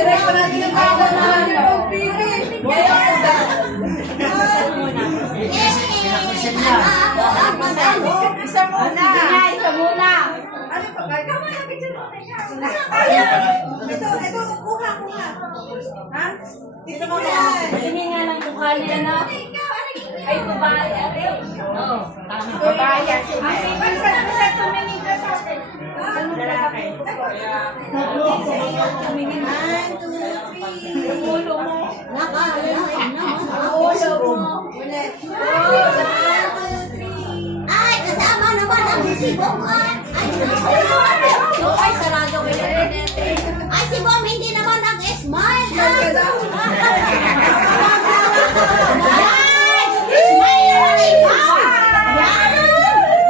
Direct pa natin yung tao na pagpili. Isa muna. Isa muna. Ano pa ba? Ikaw na picture mo na yan. Ito, kuha. Ha? Ito mo yan. Hindi nga lang mukha nila na. Ay, babae. Oo. Babae. Ay, saan tumingin ka sa akin? Anong lalaki? Tumingin. 1, 2, 3. Yung ulo mo. Ulo mo. Ulit. 1, 2, 3. Ay, kasama naman ang sibongan. Ay, sarado ko yun. Ay, si Bom hindi naman nag-smile. Smile ka daw. Ay, smile naman ikaw. Yan.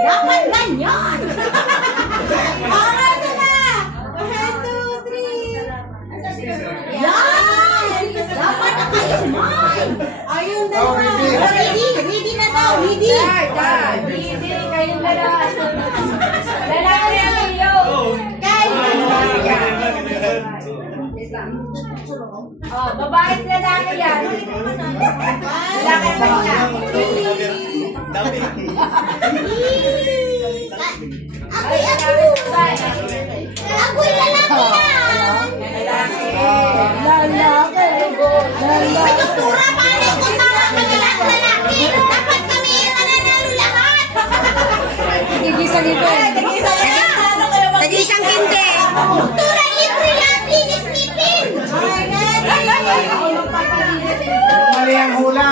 Dapat ganyan. Okay, ito na. 1, 2, 3. Yan. Dapat naka-smile. Ayun na Oh, na. Ready na daw. Ready. Hindi, kayong lalaki. Lalaki ang iyo. Oh, babae at lalaki yan. Lalaki pa siya. Ako'y ako. Ako'y lalaki yan. Lalaki. Ay, doktora, paano kung tama kami lalaki? Dapat kami nananalo lahat. Tigisa nito. Tigisa nito. Tag-isang kinte. Doktora, libre lang. Linis nipin. Mali ang hula.